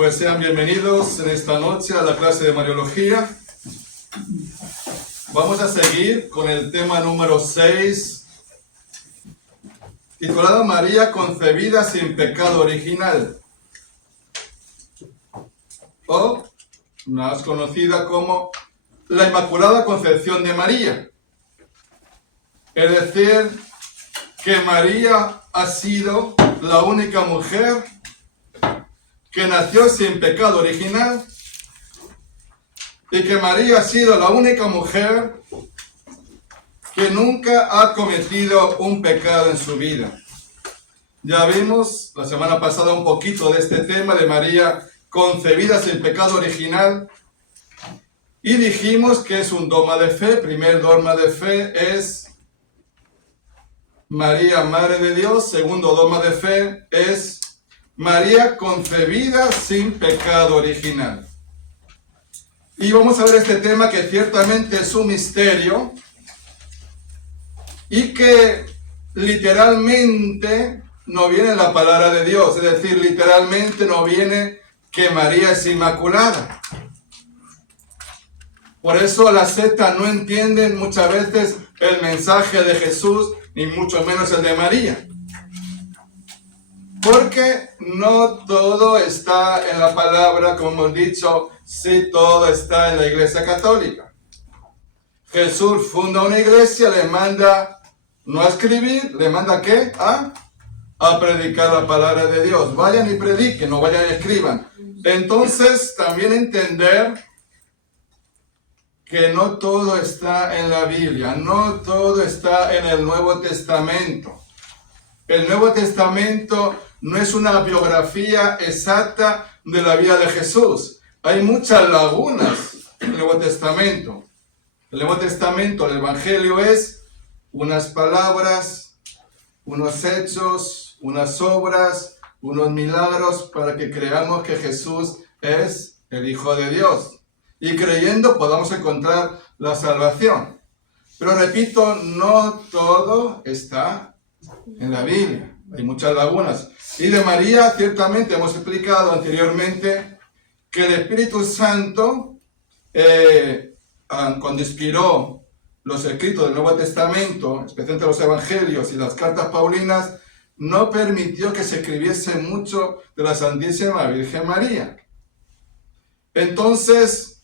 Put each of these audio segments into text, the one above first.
Pues sean bienvenidos en esta noche a la clase de Mariología. Vamos a seguir con el tema número 6, titulado María concebida sin pecado original, o más conocida como la Inmaculada Concepción de María. Es decir, que María ha sido la única mujer que nació sin pecado original y que María ha sido la única mujer que nunca ha cometido un pecado en su vida. Ya vimos la semana pasada un poquito de este tema de María concebida sin pecado original y dijimos que es un dogma de fe. Primer dogma de fe es María, Madre de Dios. Segundo dogma de fe es María concebida sin pecado original. Y vamos a ver este tema que ciertamente es un misterio y que literalmente no viene en la palabra de Dios. Es decir, literalmente no viene que María es inmaculada. Por eso las sectas no entienden muchas veces el mensaje de Jesús, ni mucho menos el de María. Porque no todo está en la palabra, como hemos dicho, sí todo está en la Iglesia Católica. Jesús funda una iglesia, le manda no a escribir, le manda ¿a qué? A predicar la palabra de Dios. Vayan y prediquen, no vayan y escriban. Entonces, también entender que no todo está en la Biblia, no todo está en el Nuevo Testamento. El Nuevo Testamento no es una biografía exacta de la vida de Jesús. Hay muchas lagunas en el Nuevo Testamento. El Nuevo Testamento, el Evangelio es unas palabras, unos hechos, unas obras, unos milagros para que creamos que Jesús es el Hijo de Dios. Y creyendo podamos encontrar la salvación. Pero repito, no todo está en la Biblia. Hay muchas lagunas. Y de María, ciertamente, hemos explicado anteriormente que el Espíritu Santo, cuando inspiró los escritos del Nuevo Testamento, especialmente los Evangelios y las cartas paulinas, no permitió que se escribiese mucho de la Santísima Virgen María. Entonces,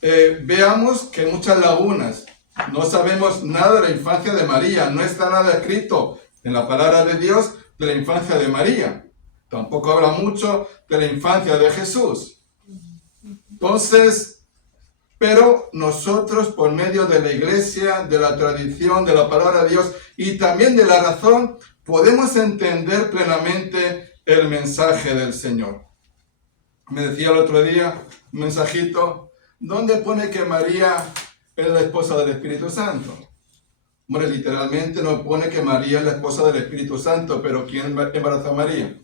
veamos que hay muchas lagunas. No sabemos nada de la infancia de María, no está nada escrito en la palabra de Dios de la infancia de María. Tampoco habla mucho de la infancia de Jesús. Entonces, pero nosotros por medio de la iglesia, de la tradición, de la palabra de Dios y también de la razón, podemos entender plenamente el mensaje del Señor. Me decía el otro día un mensajito, ¿dónde pone que María es la esposa del Espíritu Santo? Hombre, literalmente no pone que María es la esposa del Espíritu Santo, pero ¿quién embarazó a María?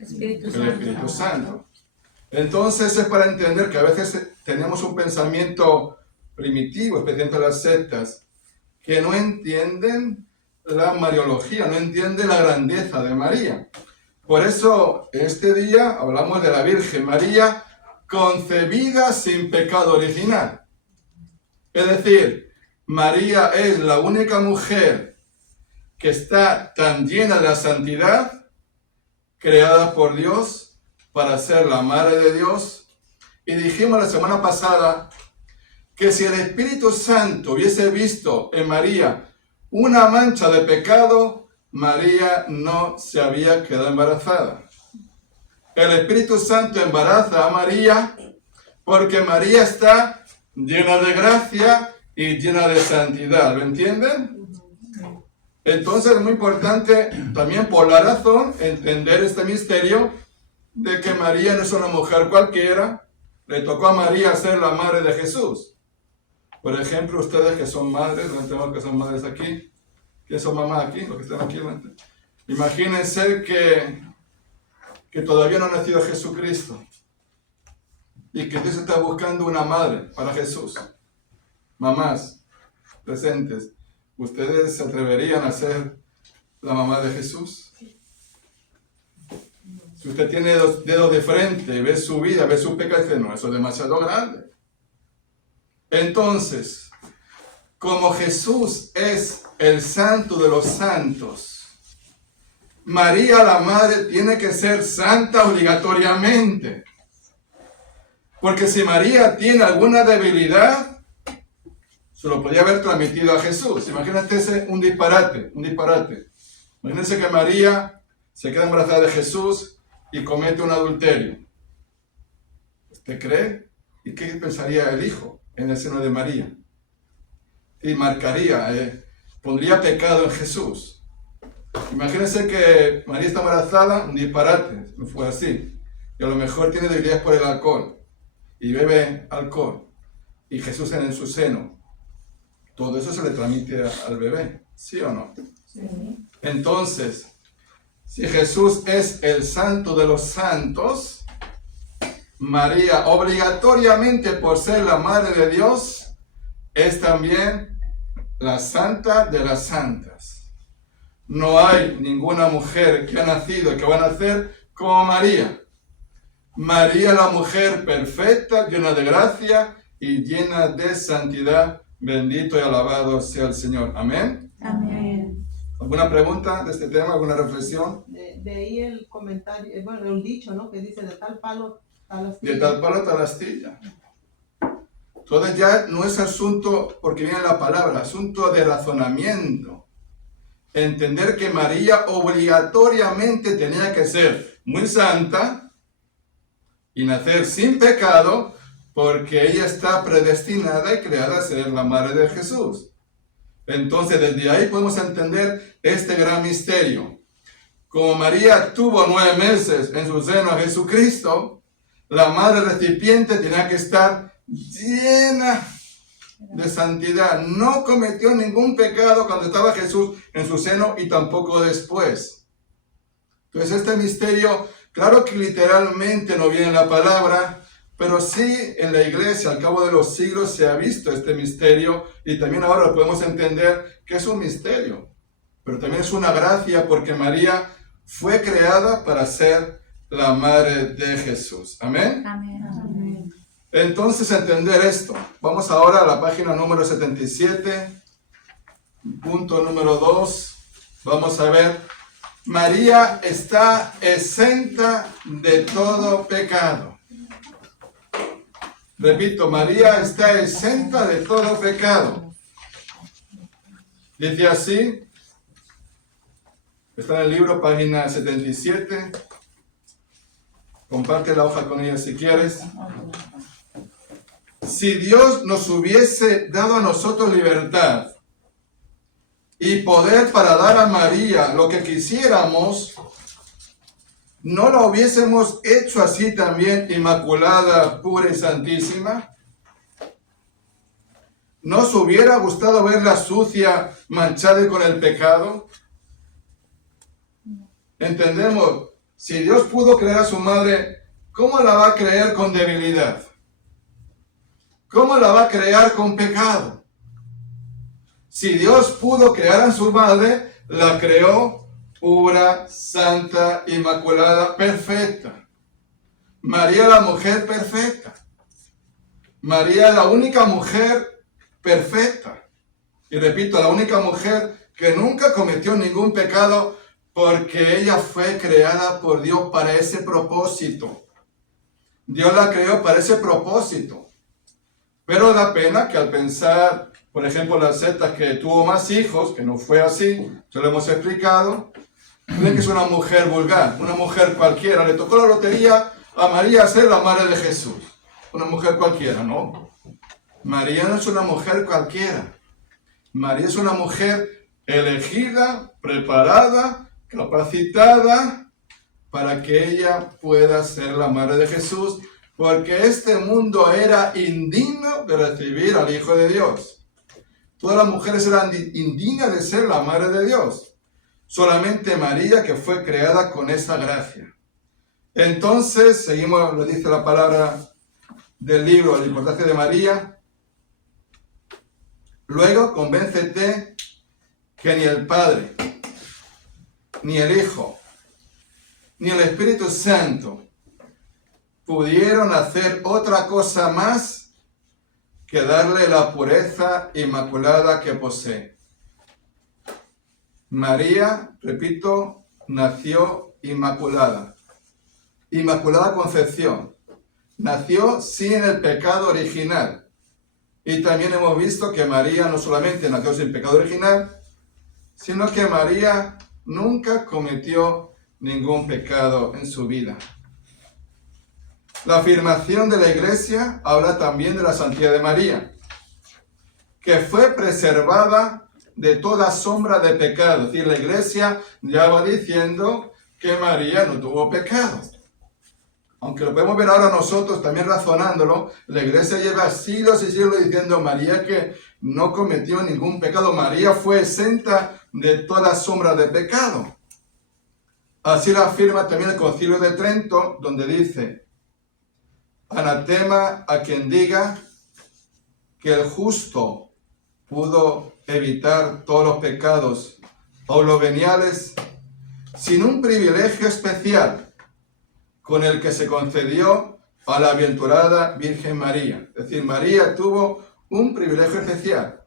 El Espíritu Santo. Entonces es para entender que a veces tenemos un pensamiento primitivo, especialmente las sectas, que no entienden la Mariología, no entienden la grandeza de María. Por eso este día hablamos de la Virgen María concebida sin pecado original. Es decir, María es la única mujer que está tan llena de la santidad, creada por Dios para ser la Madre de Dios. Y dijimos la semana pasada que si el Espíritu Santo hubiese visto en María una mancha de pecado, María no se había quedado embarazada. El Espíritu Santo embaraza a María porque María está llena de gracia y llena de santidad. ¿Lo entienden? Entonces es muy importante también por la razón entender este misterio de que María no es una mujer cualquiera. Le tocó a María ser la madre de Jesús. Por ejemplo, ustedes que son madres, no tenemos que son madres aquí, que son mamás aquí, los que están aquí. Imagínense que todavía no ha nacido Jesucristo y que Dios está buscando una madre para Jesús. Mamás presentes, ¿ustedes se atreverían a ser la mamá de Jesús? Si usted tiene dos dedos de frente, ve su vida, ve su pecado, dice, no, eso es demasiado grande. Entonces, como Jesús es el santo de los santos, María la Madre tiene que ser santa obligatoriamente. Porque si María tiene alguna debilidad, se lo podía haber transmitido a Jesús. Imagínate un disparate. Imagínense que María se queda embarazada de Jesús y comete un adulterio. ¿Usted cree? ¿Y qué pensaría el hijo en el seno de María? Y marcaría, pondría pecado en Jesús. Imagínense que María está embarazada, un disparate, no fue así. Y a lo mejor tiene debilidades por el alcohol. Y bebe alcohol. Y Jesús en su seno. Todo eso se le transmite al bebé. ¿Sí o no? Sí. Entonces, si Jesús es el santo de los santos, María, obligatoriamente por ser la madre de Dios, es también la santa de las santas. No hay ninguna mujer que ha nacido, que va a nacer como María. María, la mujer perfecta, llena de gracia y llena de santidad. Bendito y alabado sea el Señor. Amén. Amén. ¿Alguna pregunta de este tema? ¿Alguna reflexión? De ahí el comentario, bueno, un dicho, ¿no? Que dice de tal palo, tal astilla. De tal palo, tal astilla. Entonces ya no es asunto, porque viene la palabra, asunto de razonamiento. Entender que María obligatoriamente tenía que ser muy santa y nacer sin pecado, porque ella está predestinada y creada a ser la madre de Jesús. Entonces, desde ahí podemos entender este gran misterio. Como María tuvo 9 meses en su seno a Jesucristo, la madre recipiente tenía que estar llena de santidad. No cometió ningún pecado cuando estaba Jesús en su seno y tampoco después. Entonces, este misterio, claro que literalmente no viene en la palabra, pero sí en la iglesia, al cabo de los siglos, se ha visto este misterio y también ahora lo podemos entender que es un misterio. Pero también es una gracia porque María fue creada para ser la madre de Jesús. ¿Amén? Amén. Amén. Entonces, entender esto. Vamos ahora a la página número 77, punto número 2. Vamos a ver. María está exenta de todo pecado. Repito, María está exenta de todo pecado. Dice así, está en el libro, página 77. Comparte la hoja con ella si quieres. Si Dios nos hubiese dado a nosotros libertad y poder para dar a María lo que quisiéramos, ¿no la hubiésemos hecho así también inmaculada, pura y santísima? ¿Nos hubiera gustado verla sucia, manchada y con el pecado? Entendemos, si Dios pudo crear a su madre, ¿cómo la va a crear con debilidad? ¿Cómo la va a crear con pecado? Si Dios pudo crear a su madre, la creó pura, santa, inmaculada, perfecta. María la mujer perfecta. María la única mujer perfecta. Y repito, la única mujer que nunca cometió ningún pecado porque ella fue creada por Dios para ese propósito. Dios la creó para ese propósito. Pero da pena que al pensar, por ejemplo, las sectas que tuvo más hijos, que no fue así, ya lo hemos explicado, creen que es una mujer vulgar, una mujer cualquiera. Le tocó la lotería a María ser la madre de Jesús. Una mujer cualquiera, ¿no? María no es una mujer cualquiera. María es una mujer elegida, preparada, capacitada para que ella pueda ser la madre de Jesús, porque este mundo era indigno de recibir al Hijo de Dios. Todas las mujeres eran indignas de ser la madre de Dios. Solamente María, que fue creada con esta gracia. Entonces, seguimos, lo dice la palabra del libro, la importancia de María. Luego, convéncete que ni el Padre, ni el Hijo, ni el Espíritu Santo pudieron hacer otra cosa más que darle la pureza inmaculada que posee. María, repito, nació inmaculada. Inmaculada concepción. Nació sin el pecado original. Y también hemos visto que María no solamente nació sin pecado original, sino que María nunca cometió ningún pecado en su vida. La afirmación de la Iglesia habla también de la santidad de María, que fue preservada de toda sombra de pecado. Es decir, la Iglesia ya va diciendo que María no tuvo pecado. Aunque lo podemos ver ahora nosotros también razonándolo, la Iglesia lleva siglos y siglos diciendo María que no cometió ningún pecado. María fue exenta de toda sombra de pecado. Así lo afirma también el Concilio de Trento, donde dice: anatema a quien diga que el justo pudo evitar todos los pecados o los veniales sin un privilegio especial con el que se concedió a la bienaventurada Virgen María. Es decir, María tuvo un privilegio especial,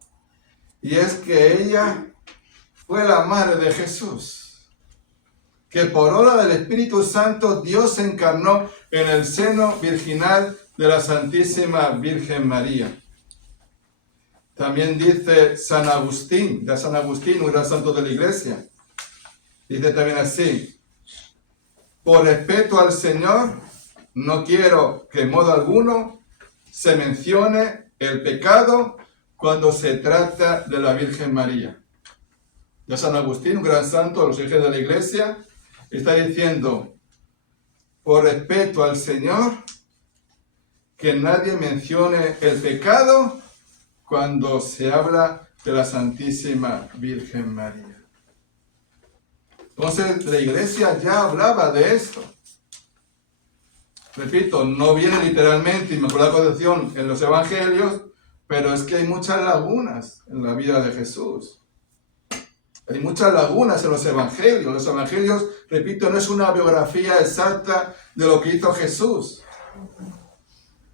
y es que ella fue la madre de Jesús, que por obra del Espíritu Santo Dios se encarnó en el seno virginal de la Santísima Virgen María. También dice San Agustín, un gran santo de la Iglesia, dice también así: por respeto al Señor, no quiero que en modo alguno se mencione el pecado cuando se trata de la Virgen María. Ya San Agustín, un gran santo de los orígenes de la Iglesia, está diciendo: por respeto al Señor, que nadie mencione el pecado cuando se habla de la Santísima Virgen María. Entonces, la Iglesia ya hablaba de esto. Repito, no viene literalmente Inmaculada Concepción en los Evangelios, pero es que hay muchas lagunas en la vida de Jesús. Hay muchas lagunas en los Evangelios. Los Evangelios, repito, no es una biografía exacta de lo que hizo Jesús.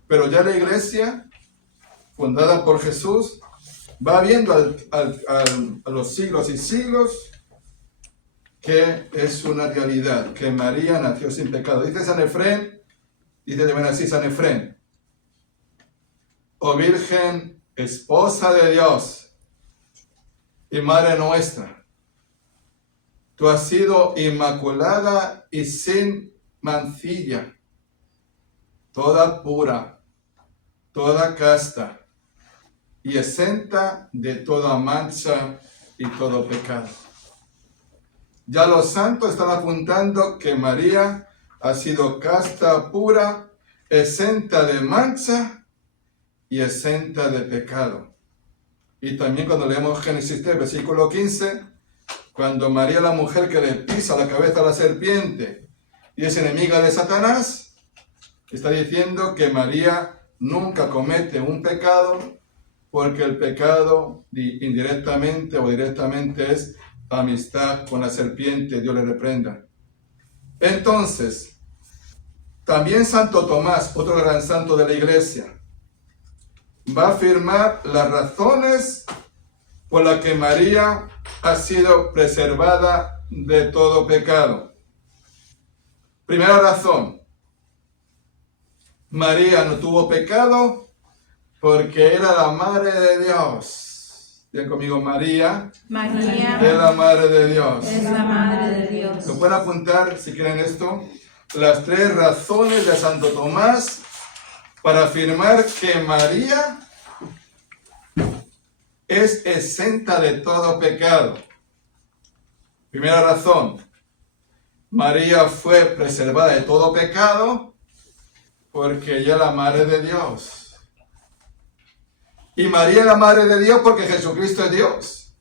Pero ya la Iglesia, fundada por Jesús, va viendo a los siglos y siglos que es una realidad, que María nació sin pecado. Dice San Efrén, dice también así San Efrén: oh Virgen, esposa de Dios y Madre nuestra, tú has sido inmaculada y sin mancilla, toda pura, toda casta y exenta de toda mancha y todo pecado. Ya los santos están apuntando que María ha sido casta, pura, exenta de mancha y exenta de pecado. Y también cuando leemos Génesis 3, versículo 15, cuando María, la mujer que le pisa la cabeza a la serpiente y es enemiga de Satanás, está diciendo que María nunca comete un pecado, porque el pecado indirectamente o directamente es amistad con la serpiente. Dios le reprenda. Entonces, también Santo Tomás, otro gran santo de la Iglesia, va a afirmar las razones por las que María ha sido preservada de todo pecado. Primera razón: María no tuvo pecado porque era la Madre de Dios. Bien conmigo, María es la Madre de Dios. Es la Madre de Dios. ¿Lo pueden apuntar, si quieren esto? Las 3 razones de Santo Tomás para afirmar que María es exenta de todo pecado. Primera razón: María fue preservada de todo pecado porque ella es la Madre de Dios. Y María es la Madre de Dios porque Jesucristo es Dios.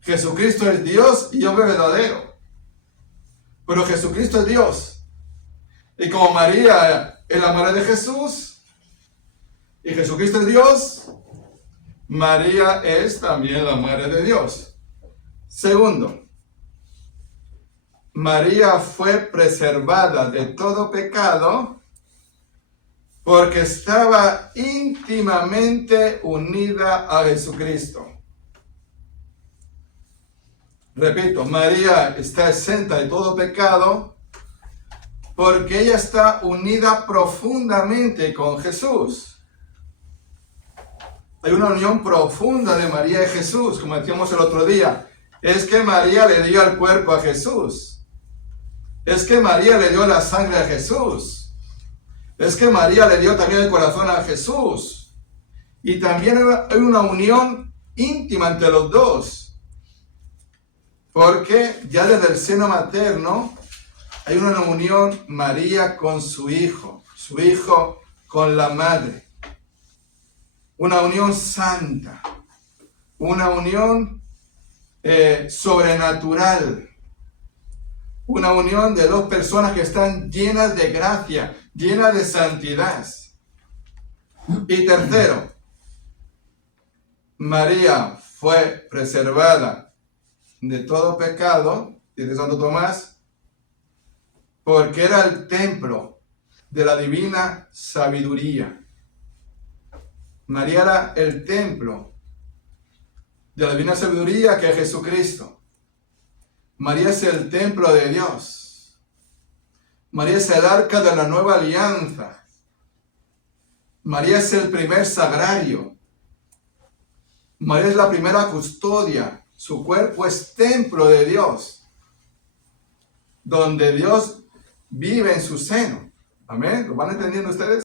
Jesucristo es Dios y hombre verdadero. Pero Jesucristo es Dios. Y como María es la Madre de Jesús y Jesucristo es Dios, María es también la Madre de Dios. Segundo, María fue preservada de todo pecado porque estaba íntimamente unida a Jesucristo. Repito, María está exenta de todo pecado porque ella está unida profundamente con Jesús. Hay una unión profunda de María y Jesús, como decíamos el otro día. Es que María le dio el cuerpo a Jesús. Es que María le dio la sangre a Jesús. Es que María le dio también el corazón a Jesús. Y también hay una unión íntima entre los dos. Porque ya desde el seno materno hay una unión María con su hijo con la madre. Una unión santa, una unión sobrenatural, una unión de dos personas que están llenas de gracia, llenas de santidad. Y tercero, María fue preservada de todo pecado, dice Santo Tomás, porque era el templo de la divina sabiduría. María era el templo de la divina sabiduría que es Jesucristo. María es el templo de Dios. María es el arca de la nueva alianza. María es el primer sagrario. María es la primera custodia. Su cuerpo es templo de Dios, donde Dios vive en su seno. Amén. ¿Lo van entendiendo ustedes?